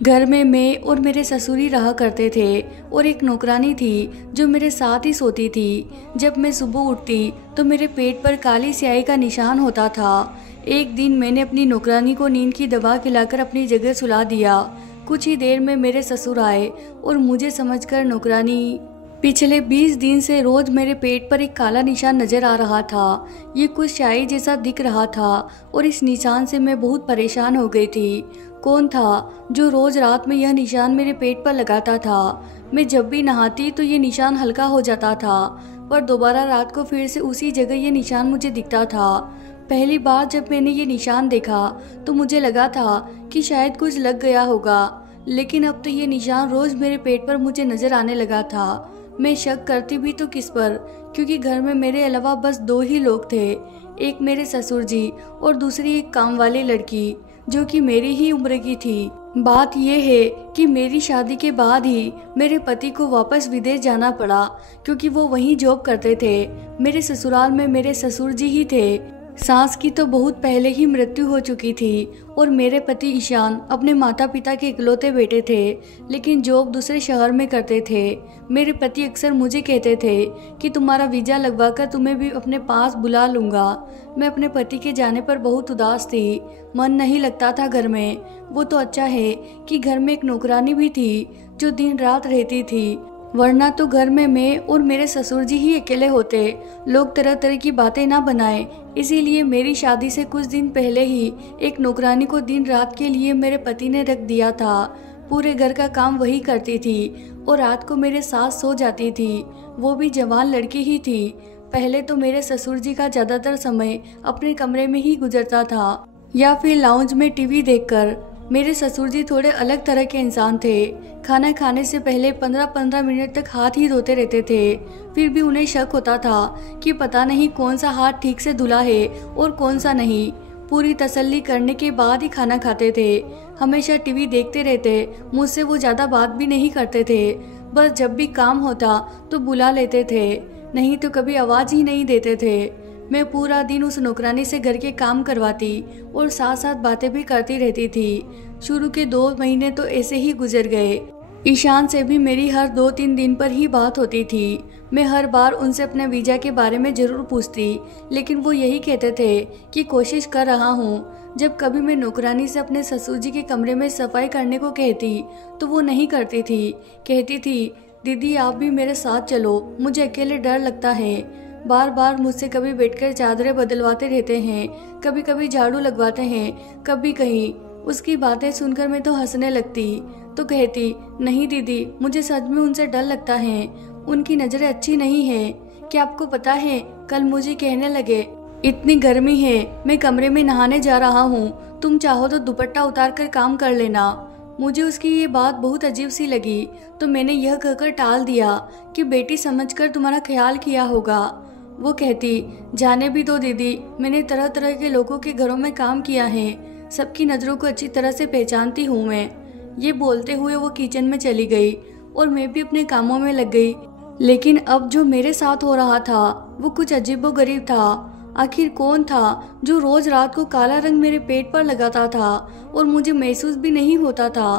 घर में मैं और मेरे ससुर ही रहा करते थे और एक नौकरानी थी जो मेरे साथ ही सोती थी। जब मैं सुबह उठती तो मेरे पेट पर काली स्याही का निशान होता था। एक दिन मैंने अपनी नौकरानी को नींद की दवा खिलाकर अपनी जगह सुला दिया। कुछ ही देर में मेरे ससुर आए और मुझे समझकर नौकरानी, पिछले 20 दिन से रोज मेरे पेट पर एक काला निशान नजर आ रहा था। ये कुछ स्याही जैसा दिख रहा था और इस निशान से मैं बहुत परेशान हो गई थी। कौन था जो रोज रात में यह निशान मेरे पेट पर लगाता था? मैं जब भी नहाती तो ये निशान हल्का हो जाता था, पर दोबारा रात को फिर से उसी जगह ये निशान मुझे दिखता था। पहली बार जब मैंने ये निशान देखा तो मुझे लगा था कि शायद कुछ लग गया होगा, लेकिन अब तो ये निशान रोज मेरे पेट पर मुझे नजर आने लगा था। मैं शक करती भी तो किस पर, क्योंकि घर में मेरे अलावा बस 2 ही लोग थे, एक मेरे ससुर जी और दूसरी एक काम वाली लड़की जो कि मेरी ही उम्र की थी। बात यह है कि मेरी शादी के बाद ही मेरे पति को वापस विदेश जाना पड़ा, क्योंकि वो वहीं जॉब करते थे। मेरे ससुराल में मेरे ससुर जी ही थे। सास की तो बहुत पहले ही मृत्यु हो चुकी थी और मेरे पति ईशान अपने माता पिता के इकलौते बेटे थे, लेकिन जॉब दूसरे शहर में करते थे। मेरे पति अक्सर मुझे कहते थे कि तुम्हारा वीजा लगवाकर तुम्हें भी अपने पास बुला लूँगा। मैं अपने पति के जाने पर बहुत उदास थी, मन नहीं लगता था घर में। वो तो अच्छा है कि घर में एक नौकरानी भी थी जो दिन रात रहती थी, वरना तो घर में मैं और मेरे ससुर जी ही अकेले होते, लोग तरह तरह की बातें ना बनाएं। इसीलिए मेरी शादी से कुछ दिन पहले ही एक नौकरानी को दिन रात के लिए मेरे पति ने रख दिया था। पूरे घर का काम वही करती थी और रात को मेरे साथ सो जाती थी। वो भी जवान लड़की ही थी। पहले तो मेरे ससुर जी का ज्यादातर समय अपने कमरे में ही गुजरता था या फिर लाउंज में टीवी देखकर। मेरे ससुर जी थोड़े अलग तरह के इंसान थे। खाना खाने से पहले 15-15 मिनट तक हाथ ही धोते रहते थे। फिर भी उन्हें शक होता था कि पता नहीं कौन सा हाथ ठीक से धुला है और कौन सा नहीं। पूरी तसल्ली करने के बाद ही खाना खाते थे। हमेशा टीवी देखते रहते। मुझसे वो ज़्यादा बात भी नहीं करते थे, बस जब भी काम होता तो बुला लेते थे, नहीं तो कभी आवाज़ ही नहीं देते थे। मैं पूरा दिन उस नौकरानी से घर के काम करवाती और साथ साथ बातें भी करती रहती थी। शुरू के 2 महीने तो ऐसे ही गुजर गए। ईशान से भी मेरी हर 2-3 दिन पर ही बात होती थी। मैं हर बार उनसे अपने वीजा के बारे में जरूर पूछती, लेकिन वो यही कहते थे कि कोशिश कर रहा हूँ। जब कभी मैं नौकरानी से अपने ससुर जी के कमरे में सफाई करने को कहती तो वो नहीं करती थी। कहती थी, दीदी आप भी मेरे साथ चलो, मुझे अकेले डर लगता है। बार बार मुझसे कभी बैठकर चादरें बदलवाते रहते हैं, कभी कभी झाड़ू लगवाते हैं, कभी कहीं। उसकी बातें सुनकर मैं तो हंसने लगती, तो कहती, नहीं दीदी मुझे सच में उनसे डर लगता है, उनकी नज़रें अच्छी नहीं है। क्या आपको पता है, कल मुझे कहने लगे, इतनी गर्मी है, मैं कमरे में नहाने जा रहा हूँ, तुम चाहो तो दुपट्टा उतार कर काम कर लेना। मुझे उसकी ये बात बहुत अजीब सी लगी, तो मैंने यह कहकर टाल दिया कि बेटी समझकर तुम्हारा ख्याल किया होगा। वो कहती, जाने भी दो दीदी, मैंने तरह तरह के लोगों के घरों में काम किया है, सबकी नज़रों को अच्छी तरह से पहचानती हूँ मैं। ये बोलते हुए वो किचन में चली गई और मैं भी अपने कामों में लग गई। लेकिन अब जो मेरे साथ हो रहा था वो कुछ अजीबोगरीब था। आखिर कौन था जो रोज रात को काला रंग मेरे पेट पर लगाता था और मुझे महसूस भी नहीं होता था।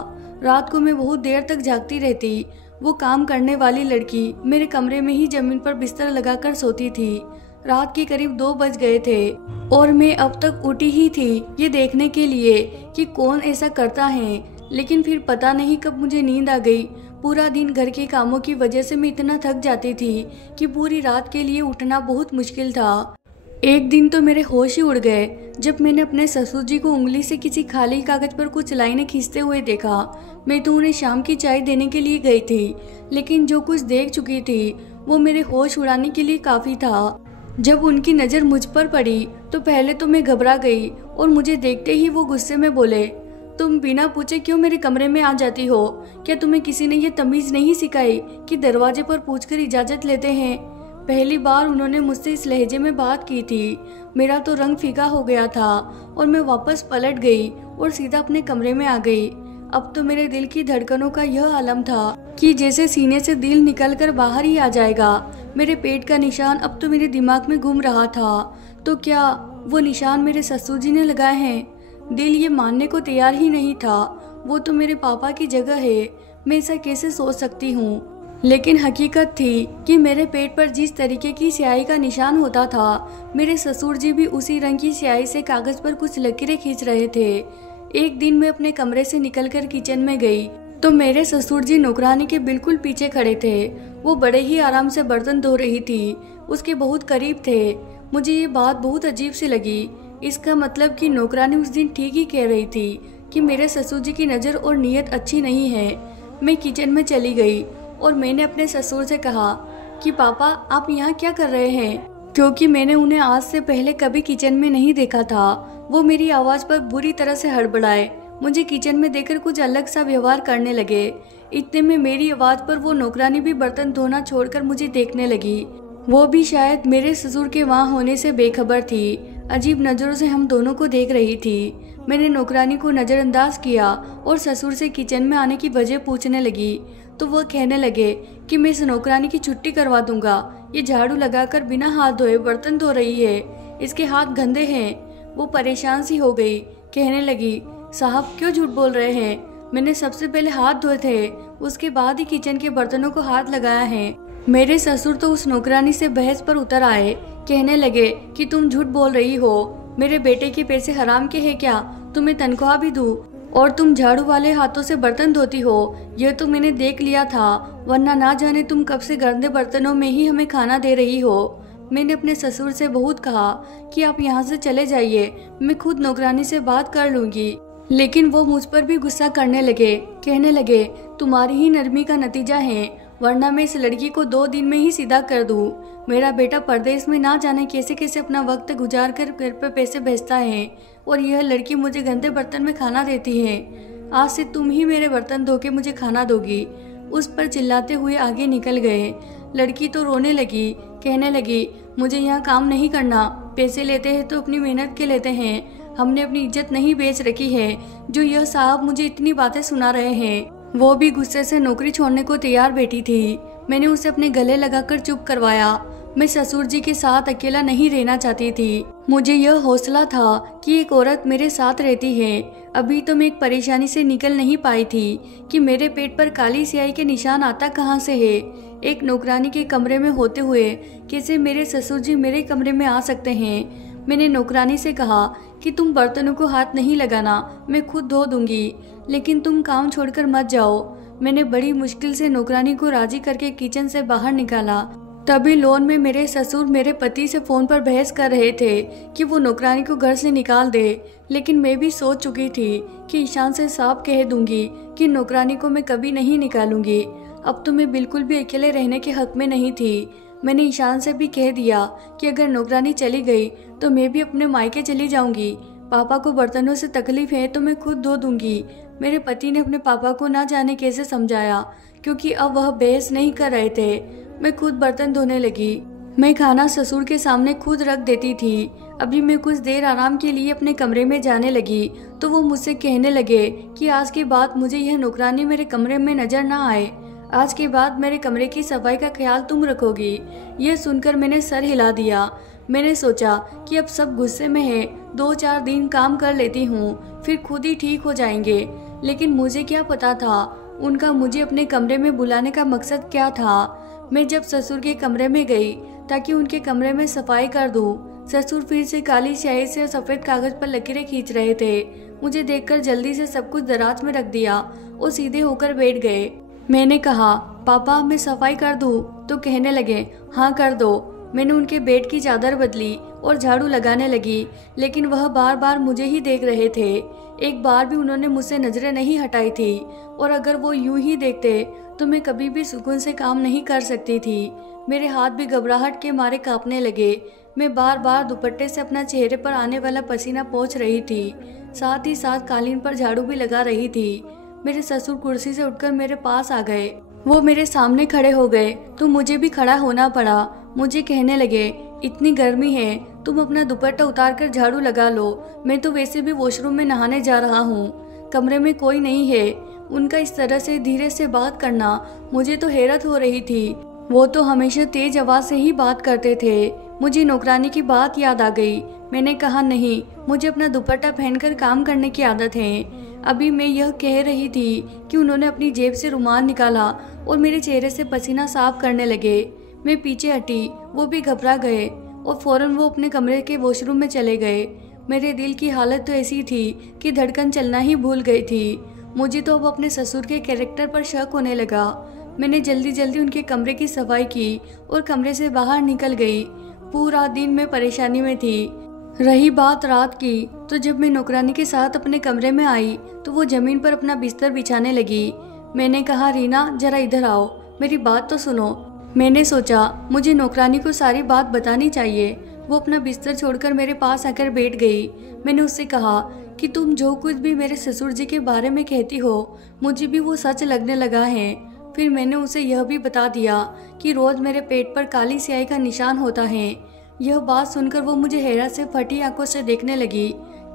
रात को मैं बहुत देर तक जागती रहती। वो काम करने वाली लड़की मेरे कमरे में ही जमीन पर बिस्तर लगाकर सोती थी। रात के करीब 2 बज गए थे और मैं अब तक उठी ही थी ये देखने के लिए कि कौन ऐसा करता है। लेकिन फिर पता नहीं कब मुझे नींद आ गई। पूरा दिन घर के कामों की वजह से मैं इतना थक जाती थी कि पूरी रात के लिए उठना बहुत मुश्किल था। एक दिन तो मेरे होश ही उड़ गए जब मैंने अपने ससुर जी को उंगली से किसी खाली कागज पर कुछ लाइनें खींचते हुए देखा। मैं तो उन्हें शाम की चाय देने के लिए गई थी, लेकिन जो कुछ देख चुकी थी वो मेरे होश उड़ाने के लिए काफी था। जब उनकी नज़र मुझ पर पड़ी तो पहले तो मैं घबरा गई और मुझे देखते ही वो गुस्से में बोले, तुम बिना पूछे क्यों मेरे कमरे में आ जाती हो? क्या तुम्हें किसी ने ये तमीज नहीं सिखाई कि दरवाजे पर पूछकर इजाजत लेते हैं? पहली बार उन्होंने मुझसे इस लहजे में बात की थी। मेरा तो रंग फीका हो गया था और मैं वापस पलट गई और सीधा अपने कमरे में आ गई। अब तो मेरे दिल की धड़कनों का यह आलम था कि जैसे सीने से दिल निकलकर बाहर ही आ जाएगा। मेरे पेट का निशान अब तो मेरे दिमाग में घूम रहा था। तो क्या वो निशान मेरे ससुर जी ने लगाए हैं? दिल ये मानने को तैयार ही नहीं था। वो तो मेरे पापा की जगह है, मैं ऐसा कैसे सोच सकती हूँ। लेकिन हकीकत थी कि मेरे पेट पर जिस तरीके की स्याही का निशान होता था, मेरे ससुर जी भी उसी रंग की स्याही से कागज पर कुछ लकीरें खींच रहे थे। एक दिन मैं अपने कमरे से निकलकर किचन में गई तो मेरे ससुर जी नौकरानी के बिल्कुल पीछे खड़े थे। वो बड़े ही आराम से बर्तन धो रही थी, उसके बहुत करीब थे। मुझे ये बात बहुत अजीब सी लगी। इसका मतलब कि नौकरानी उस दिन ठीक ही कह रही थी कि मेरे ससुर जी की नज़र और नीयत अच्छी नहीं है। मैं किचन में चली गई और मैंने अपने ससुर से कहा कि पापा आप यहाँ क्या कर रहे हैं, क्योंकि मैंने उन्हें आज से पहले कभी किचन में नहीं देखा था। वो मेरी आवाज़ पर बुरी तरह से हड़बड़ाए, मुझे किचन में देखकर कुछ अलग सा व्यवहार करने लगे। इतने में मेरी आवाज़ पर वो नौकरानी भी बर्तन धोना छोड़कर मुझे देखने लगी। वो भी शायद मेरे ससुर के वहाँ होने से बेखबर थी। अजीब नज़रों से हम दोनों को देख रही थी। मैंने नौकरानी को नज़रअंदाज किया और ससुर से किचन में आने की वजह पूछने लगी तो वह कहने लगे कि मैं इस नौकरानी की छुट्टी करवा दूंगा। ये झाड़ू लगाकर बिना हाथ धोए बर्तन धो रही है, इसके हाथ गंदे हैं। वो परेशान सी हो गई, कहने लगी साहब क्यों झूठ बोल रहे हैं, मैंने सबसे पहले हाथ धोए थे, उसके बाद ही किचन के बर्तनों को हाथ लगाया है। मेरे ससुर तो उस नौकरानी से बहस पर उतर आए, कहने लगे कि तुम झूठ बोल रही हो, मेरे बेटे के पैसे हराम के हैं क्या, तुम्हें तनख्वाह भी दूं और तुम झाड़ू वाले हाथों से बर्तन धोती हो, यह तो मैंने देख लिया था, वरना ना जाने तुम कब से गंदे बर्तनों में ही हमें खाना दे रही हो। मैंने अपने ससुर से बहुत कहा कि आप यहाँ से चले जाइए, मैं खुद नौकरानी से बात कर लूंगी, लेकिन वो मुझ पर भी गुस्सा करने लगे, कहने लगे तुम्हारी ही नरमी का नतीजा है, वरना मैं इस लड़की को 2 दिन में ही सीधा कर दूं। मेरा बेटा परदेश में ना जाने कैसे कैसे अपना वक्त गुजार कर घर पर पैसे भेजता है और यह लड़की मुझे गंदे बर्तन में खाना देती है। आज से तुम ही मेरे बर्तन धो के मुझे खाना दोगी। उस पर चिल्लाते हुए आगे निकल गए। लड़की तो रोने लगी, कहने लगी मुझे यहाँ काम नहीं करना, पैसे लेते हैं तो अपनी मेहनत के लेते हैं, हमने अपनी इज्जत नहीं बेच रखी है जो यह साहब मुझे इतनी बातें सुना रहे हैं। वो भी गुस्से से नौकरी छोड़ने को तैयार बैठी थी। मैंने उसे अपने गले लगाकर चुप करवाया। मैं ससुर जी के साथ अकेला नहीं रहना चाहती थी। मुझे यह हौसला था कि एक औरत मेरे साथ रहती है। अभी तो मैं एक परेशानी से निकल नहीं पाई थी कि मेरे पेट पर काली स्याही के निशान आता कहाँ से है। एक नौकरानी के कमरे में होते हुए कैसे मेरे ससुर जी मेरे कमरे में आ सकते हैं। मैंने नौकरानी से कहा कि तुम बर्तनों को हाथ नहीं लगाना, मैं खुद धो दूंगी, लेकिन तुम काम छोड़कर मत जाओ। मैंने बड़ी मुश्किल से नौकरानी को राजी करके किचन से बाहर निकाला। तभी लोन में मेरे ससुर मेरे पति से फोन पर बहस कर रहे थे कि वो नौकरानी को घर से निकाल दे, लेकिन मैं भी सोच चुकी थी कि ईशान से साफ कह दूंगी कि नौकरानी को मैं कभी नहीं निकालूंगी। अब तो मैं बिल्कुल भी अकेले रहने के हक में नहीं थी। मैंने ईशान से भी कह दिया कि अगर नौकरानी चली गई तो मैं भी अपने मायके चली जाऊंगी। पापा को बर्तनों से तकलीफ है तो मैं खुद धो दूंगी। मेरे पति ने अपने पापा को ना जाने कैसे समझाया, क्योंकि अब वह बहस नहीं कर रहे थे। मैं खुद बर्तन धोने लगी। मैं खाना ससुर के सामने खुद रख देती थी। अभी मैं कुछ देर आराम के लिए अपने कमरे में जाने लगी तो वो मुझसे कहने लगे कि आज के बाद मुझे यह नौकरानी मेरे कमरे में नजर ना आए। आज के बाद मेरे कमरे की सफाई का ख्याल तुम रखोगी। यह सुनकर मैंने सर हिला दिया। मैंने सोचा कि अब सब गुस्से में है, 2-4 दिन काम कर लेती हूँ, फिर खुद ही ठीक हो जाएंगे। लेकिन मुझे क्या पता था उनका मुझे अपने कमरे में बुलाने का मकसद क्या था। मैं जब ससुर के कमरे में गई ताकि उनके कमरे में सफाई कर दूं, ससुर फिर से काली स्याही से सफेद कागज पर लकीरें खींच रहे थे। मुझे देखकर जल्दी से सब कुछ दराज में रख दिया और सीधे होकर बैठ गए। मैंने कहा पापा मैं सफाई कर दूं? तो कहने लगे हाँ कर दो। मैंने उनके बेड की चादर बदली और झाड़ू लगाने लगी, लेकिन वह बार बार मुझे ही देख रहे थे। एक बार भी उन्होंने मुझसे नजरें नहीं हटाई थी, और अगर वो यूं ही देखते तो मैं कभी भी सुकून से काम नहीं कर सकती थी। मेरे हाथ भी घबराहट के मारे कांपने लगे। मैं बार बार दुपट्टे से अपना चेहरे पर आने वाला पसीना पोंछ रही थी, साथ ही साथ कालीन पर झाड़ू भी लगा रही थी। मेरे ससुर कुर्सी से उठकर मेरे पास आ गए। वो मेरे सामने खड़े हो गए तो मुझे भी खड़ा होना पड़ा। मुझे कहने लगे इतनी गर्मी है, तुम अपना दुपट्टा उतार कर झाड़ू लगा लो, मैं तो वैसे भी वॉशरूम में नहाने जा रहा हूँ, कमरे में कोई नहीं है। उनका इस तरह से धीरे से बात करना मुझे तो हैरत हो रही थी। वो तो हमेशा तेज आवाज से ही बात करते थे। मुझे नौकरानी की बात याद आ गई। मैंने कहा नहीं, मुझे अपना दुपट्टा पहनकर काम करने की आदत है। अभी मैं यह कह रही थी कि उन्होंने अपनी जेब से रुमाल निकाला और मेरे चेहरे से पसीना साफ करने लगे। मैं पीछे हटी, वो भी घबरा गए और फौरन वो अपने कमरे के वॉशरूम में चले गए। मेरे दिल की हालत तो ऐसी थी कि धड़कन चलना ही भूल गई थी। मुझे तो अब अपने ससुर के कैरेक्टर पर शक होने लगा। मैंने जल्दी जल्दी उनके कमरे की सफाई की और कमरे से बाहर निकल गई। पूरा दिन मैं परेशानी में थी। रही बात रात की, तो जब मैं नौकरानी के साथ अपने कमरे में आई तो वो जमीन पर अपना बिस्तर बिछाने लगी। मैंने कहा, रीना जरा इधर आओ, मेरी बात तो सुनो। मैंने सोचा मुझे नौकरानी को सारी बात बतानी चाहिए। वो अपना बिस्तर छोड़कर मेरे पास आकर बैठ गई। मैंने उससे कहा कि तुम जो कुछ भी मेरे ससुर जी के बारे में कहती हो, मुझे भी वो सच लगने लगा है। फिर मैंने उसे यह भी बता दिया कि रोज मेरे पेट पर काली स्याही का निशान होता है। यह बात सुनकर वो मुझे हैरत से फटी आंखों से देखने लगी।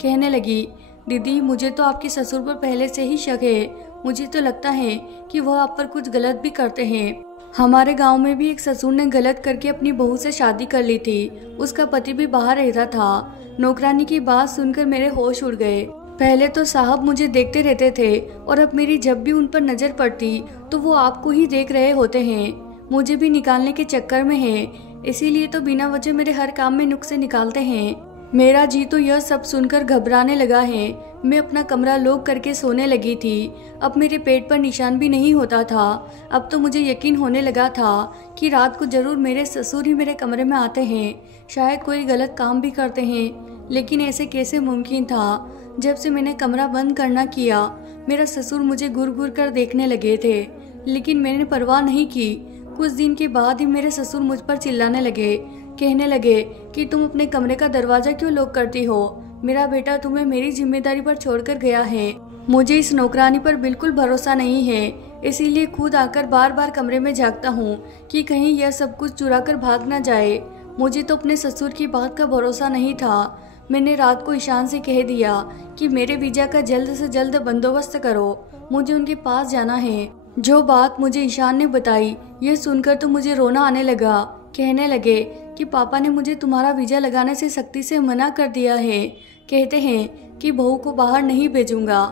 कहने लगी, दीदी मुझे तो आपके ससुर पर पहले से ही शक है। मुझे तो लगता है कि वह आप पर कुछ गलत भी करते हैं। हमारे गांव में भी एक ससुर ने गलत करके अपनी बहू से शादी कर ली थी। उसका पति भी बाहर रहता था। नौकरानी की बात सुनकर मेरे होश उड़ गए। पहले तो साहब मुझे देखते रहते थे और अब मेरी जब भी उन पर नजर पड़ती तो वो आपको ही देख रहे होते हैं। मुझे भी निकालने के चक्कर में है, इसीलिए तो बिना वजह मेरे हर काम में नुक्से निकालते हैं। मेरा जी तो यह सब सुनकर घबराने लगा है। मैं अपना कमरा लॉक करके सोने लगी थी। अब मेरे पेट पर निशान भी नहीं होता था। अब तो मुझे यकीन होने लगा था कि रात को जरूर मेरे ससुर ही मेरे कमरे में आते हैं। शायद कोई गलत काम भी करते हैं, लेकिन ऐसे कैसे मुमकिन था। जब से मैंने कमरा बंद करना किया, मेरा ससुर मुझे घूर घूर कर देखने लगे थे, लेकिन मैंने परवाह नहीं की। कुछ दिन के बाद ही मेरे ससुर मुझ पर चिल्लाने लगे। कहने लगे कि तुम अपने कमरे का दरवाजा क्यों लॉक करती हो? मेरा बेटा तुम्हें मेरी जिम्मेदारी पर छोड़कर गया है। मुझे इस नौकरानी पर बिल्कुल भरोसा नहीं है, इसीलिए खुद आकर बार बार कमरे में झांकता हूँ कि कहीं यह सब कुछ चुरा कर भाग न जाए। मुझे तो अपने ससुर की बात का भरोसा नहीं था। मैंने रात को ईशान से कह दिया कि मेरे वीजा का जल्द से जल्द बंदोबस्त करो, मुझे उनके पास जाना है। जो बात मुझे ईशान ने बताई, यह सुनकर तो मुझे रोना आने लगा। कहने लगे कि पापा ने मुझे तुम्हारा वीजा लगाने से सख्ती से मना कर दिया है। कहते हैं कि बहू को बाहर नहीं भेजूंगा।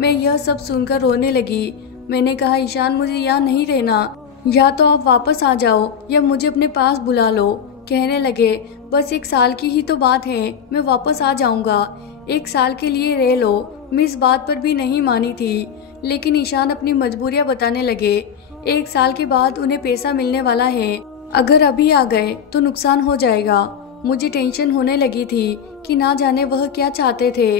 मैं यह सब सुनकर रोने लगी। मैंने कहा, ईशान मुझे यहाँ नहीं रहना, या तो आप वापस आ जाओ या मुझे अपने पास बुला लो। कहने लगे, बस 1 साल की ही तो बात है, मैं वापस आ जाऊंगा। 1 साल के लिए रह लो। मैं इस बात पर भी नहीं मानी थी, लेकिन ईशान अपनी मजबूरियां बताने लगे। 1 साल के बाद उन्हें पैसा मिलने वाला है, अगर अभी आ गए तो नुकसान हो जाएगा। मुझे टेंशन होने लगी थी कि ना जाने वह क्या चाहते थे।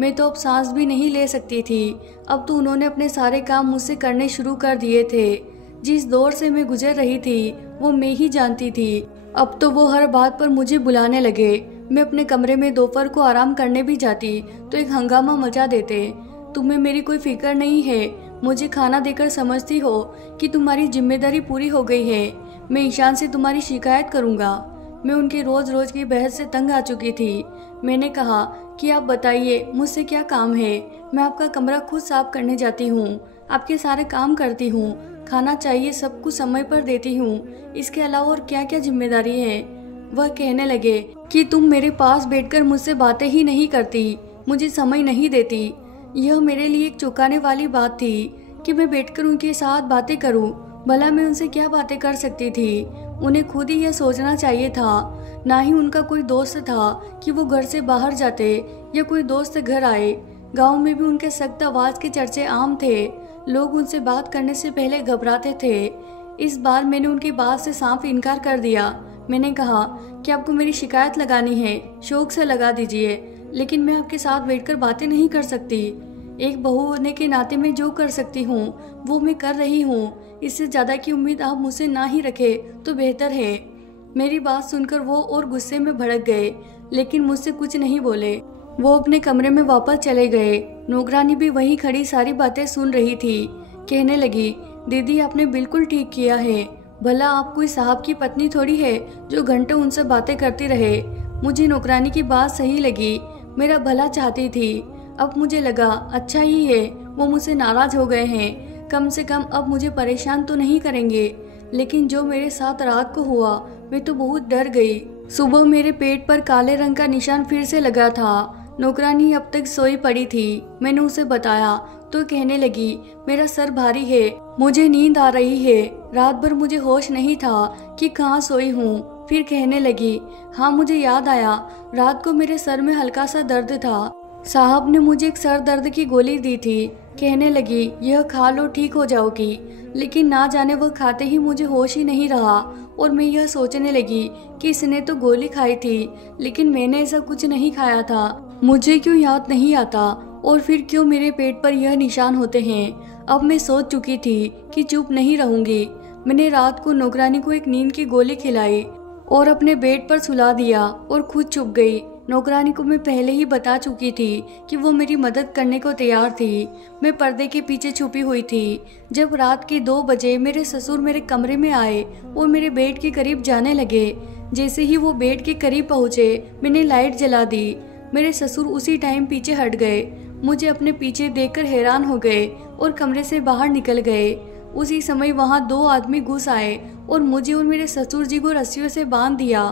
मैं तो अब सांस भी नहीं ले सकती थी। अब तो उन्होंने अपने सारे काम मुझसे करने शुरू कर दिए थे। जिस दौर से मैं गुजर रही थी वो मैं ही जानती थी। अब तो वो हर बात पर मुझे बुलाने लगे। मैं अपने कमरे में दोपहर को आराम करने भी जाती तो एक हंगामा मचा देते। तुम्हें मेरी कोई फिक्र नहीं है, मुझे खाना देकर समझती हो कि तुम्हारी जिम्मेदारी पूरी हो गई है। मैं ईशान से तुम्हारी शिकायत करूंगा। मैं उनके रोज रोज की बहस से तंग आ चुकी थी। मैंने कहा कि आप बताइए मुझसे क्या काम है। मैं आपका कमरा खुद साफ करने जाती हूँ, आपके सारे काम करती हूँ, खाना चाहिए सब कुछ समय पर देती हूँ। इसके अलावा और क्या क्या जिम्मेदारी है? वह कहने लगे कि तुम मेरे पास बैठकर मुझसे बातें ही नहीं करती, मुझे समय नहीं देती। यह मेरे लिए एक चौंकाने वाली बात थी कि मैं बैठकर उनके साथ बातें करूं। भला मैं उनसे क्या बातें कर सकती थी? उन्हें खुद ही यह सोचना चाहिए था। ना ही उनका कोई दोस्त था कि वो घर से बाहर जाते या कोई दोस्त घर आए। गांव में भी उनके सख्त आवाज के चर्चे आम थे। लोग उनसे बात करने से पहले घबराते थे। इस बार मैंने उनकी बात से साफ इनकार कर दिया। मैंने कहा कि आपको मेरी शिकायत लगानी है, शौक से लगा दीजिए, लेकिन मैं आपके साथ बैठकर बातें नहीं कर सकती। एक बहू होने के नाते मैं जो कर सकती हूँ वो मैं कर रही हूँ। इससे ज्यादा की उम्मीद आप मुझसे ना ही रखे तो बेहतर है। मेरी बात सुनकर वो और गुस्से में भड़क गए, लेकिन मुझसे कुछ नहीं बोले। वो अपने कमरे में वापस चले गए। नौकरानी भी वहीं खड़ी सारी बातें सुन रही थी। कहने लगी, दीदी आपने बिल्कुल ठीक किया है। भला आप कोई साहब की पत्नी थोड़ी है जो घंटों उनसे बातें करती रहे। मुझे नौकरानी की बात सही लगी, मेरा भला चाहती थी। अब मुझे लगा अच्छा ही है वो मुझसे नाराज हो गए हैं, कम से कम अब मुझे परेशान तो नहीं करेंगे। लेकिन जो मेरे साथ रात को हुआ मैं तो बहुत डर गई। सुबह मेरे पेट पर काले रंग का निशान फिर से लगा था। नौकरानी अब तक सोई पड़ी थी। मैंने उसे बताया तो कहने लगी, मेरा सर भारी है, मुझे नींद आ रही है, रात भर मुझे होश नहीं था कि कहाँ सोई हूँ। फिर कहने लगी, हाँ मुझे याद आया, रात को मेरे सर में हल्का सा दर्द था, साहब ने मुझे एक सर दर्द की गोली दी थी। कहने लगी, यह खा लो ठीक हो जाओगी। लेकिन ना जाने वह खाते ही मुझे होश ही नहीं रहा और मैं यह सोचने लगी कि इसने तो गोली खाई थी, लेकिन मैंने ऐसा कुछ नहीं खाया था। मुझे क्यों याद नहीं आता और फिर क्यों मेरे पेट पर यह निशान होते हैं। अब मैं सोच चुकी थी कि चुप नहीं रहूंगी। मैंने रात को नौकरानी को एक नींद की गोली खिलाई और अपने बेड पर सुला दिया और खुद छुप गई। नौकरानी को मैं पहले ही बता चुकी थी कि वो मेरी मदद करने को तैयार थी। मैं पर्दे के पीछे छुपी हुई थी। जब रात के 2 बजे मेरे ससुर मेरे कमरे में आए और मेरे बेड के करीब जाने लगे। जैसे ही वो बेड के करीब पहुंचे, मैंने लाइट जला दी। मेरे ससुर उसी टाइम पीछे हट गए, मुझे अपने पीछे देखकर हैरान हो गए और कमरे से बाहर निकल गए। उसी समय वहाँ 2 आदमी घुस आए और मुझे और मेरे ससुर जी को रस्सियों से बांध दिया।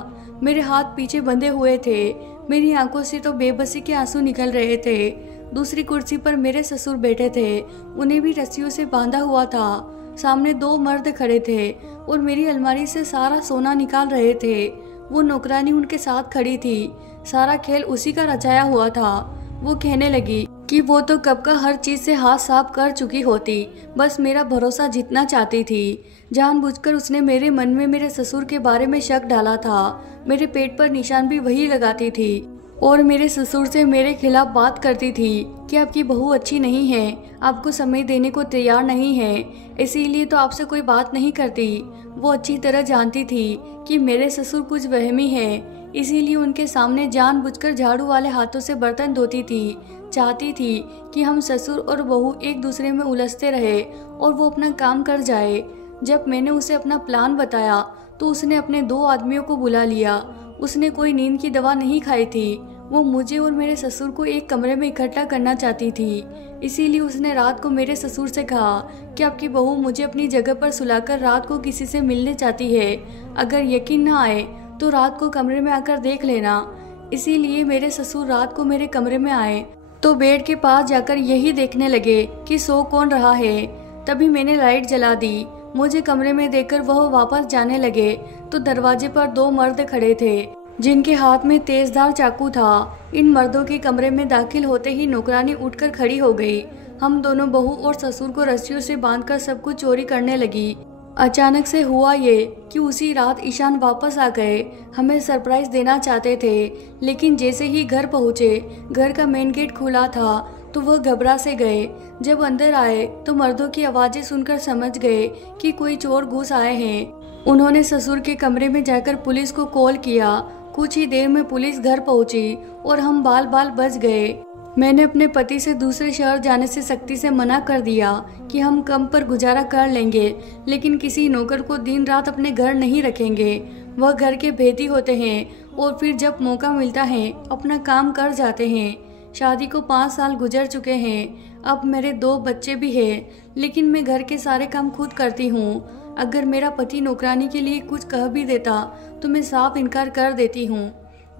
मेरे हाथ पीछे बंधे हुए थे। मेरी आंखों से तो बेबसी के आंसू निकल रहे थे। दूसरी कुर्सी पर मेरे ससुर बैठे थे, उन्हें भी रस्सियों से बांधा हुआ था। सामने 2 मर्द खड़े थे और मेरी अलमारी से सारा सोना निकाल रहे थे। वो नौकरानी उनके साथ खड़ी थी। सारा खेल उसी का रचाया हुआ था। वो कहने लगी कि वो तो कब का हर चीज से हाथ साफ कर चुकी होती, बस मेरा भरोसा जीतना चाहती थी। जानबूझकर उसने मेरे मन में मेरे ससुर के बारे में शक डाला था। मेरे पेट पर निशान भी वही लगाती थी और मेरे ससुर से मेरे खिलाफ बात करती थी कि आपकी बहू अच्छी नहीं है, आपको समय देने को तैयार नहीं है, इसीलिए तो आपसे कोई बात नहीं करती। वो अच्छी तरह जानती थी कि मेरे ससुर कुछ वहमी है, इसीलिए उनके सामने जानबूझकर झाड़ू वाले हाथों से बर्तन धोती थी। चाहती थी कि हम ससुर और बहू एक दूसरे में उलझते रहे और वो अपना काम कर जाए। जब मैंने उसे अपना प्लान बताया तो उसने अपने 2 आदमियों को बुला लिया। उसने कोई नींद की दवा नहीं खाई थी। वो मुझे और मेरे ससुर को एक कमरे में इकट्ठा करना चाहती थी। इसीलिए उसने रात को मेरे ससुर से कहा कि आपकी बहू मुझे अपनी जगह पर सुलाकर रात को किसी से मिलने चाहती है। अगर यकीन न आए तो रात को कमरे में आकर देख लेना। इसीलिए मेरे ससुर रात को मेरे कमरे में आए तो बेड के पास जाकर यही देखने लगे कि सो कौन रहा है। तभी मैंने लाइट जला दी। मुझे कमरे में देखकर वह वापस जाने लगे तो दरवाजे पर 2 मर्द खड़े थे जिनके हाथ में तेजधार चाकू था। इन मर्दों के कमरे में दाखिल होते ही नौकरानी उठकर खड़ी हो गई। हम दोनों बहू और ससुर को रस्सियों से बांधकर सब कुछ चोरी करने लगी। अचानक से हुआ ये कि उसी रात ईशान वापस आ गए। हमें सरप्राइज देना चाहते थे, लेकिन जैसे ही घर पहुंचे, घर का मेन गेट खुला था तो वह घबरा से गए। जब अंदर आए तो मर्दों की आवाजें सुनकर समझ गए कि कोई चोर घुस आए हैं। उन्होंने ससुर के कमरे में जाकर पुलिस को कॉल किया। कुछ ही देर में पुलिस घर पहुंची और हम बाल बाल बच गए। मैंने अपने पति से दूसरे शहर जाने से सख्ती से मना कर दिया कि हम कम पर गुजारा कर लेंगे, लेकिन किसी नौकर को दिन रात अपने घर नहीं रखेंगे। वह घर के भेदी होते हैं और फिर जब मौका मिलता है अपना काम कर जाते हैं। शादी को 5 साल गुजर चुके हैं। अब मेरे 2 बच्चे भी हैं, लेकिन मैं घर के सारे काम खुद करती हूँ। अगर मेरा पति नौकरानी के लिए कुछ कह भी देता तो मैं साफ इनकार कर देती हूँ।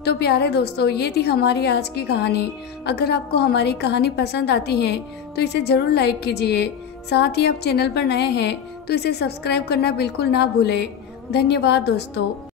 तो प्यारे दोस्तों, ये थी हमारी आज की कहानी। अगर आपको हमारी कहानी पसंद आती है तो इसे ज़रूर लाइक कीजिए। साथ ही आप चैनल पर नए हैं तो इसे सब्सक्राइब करना बिल्कुल ना भूलें। धन्यवाद दोस्तों।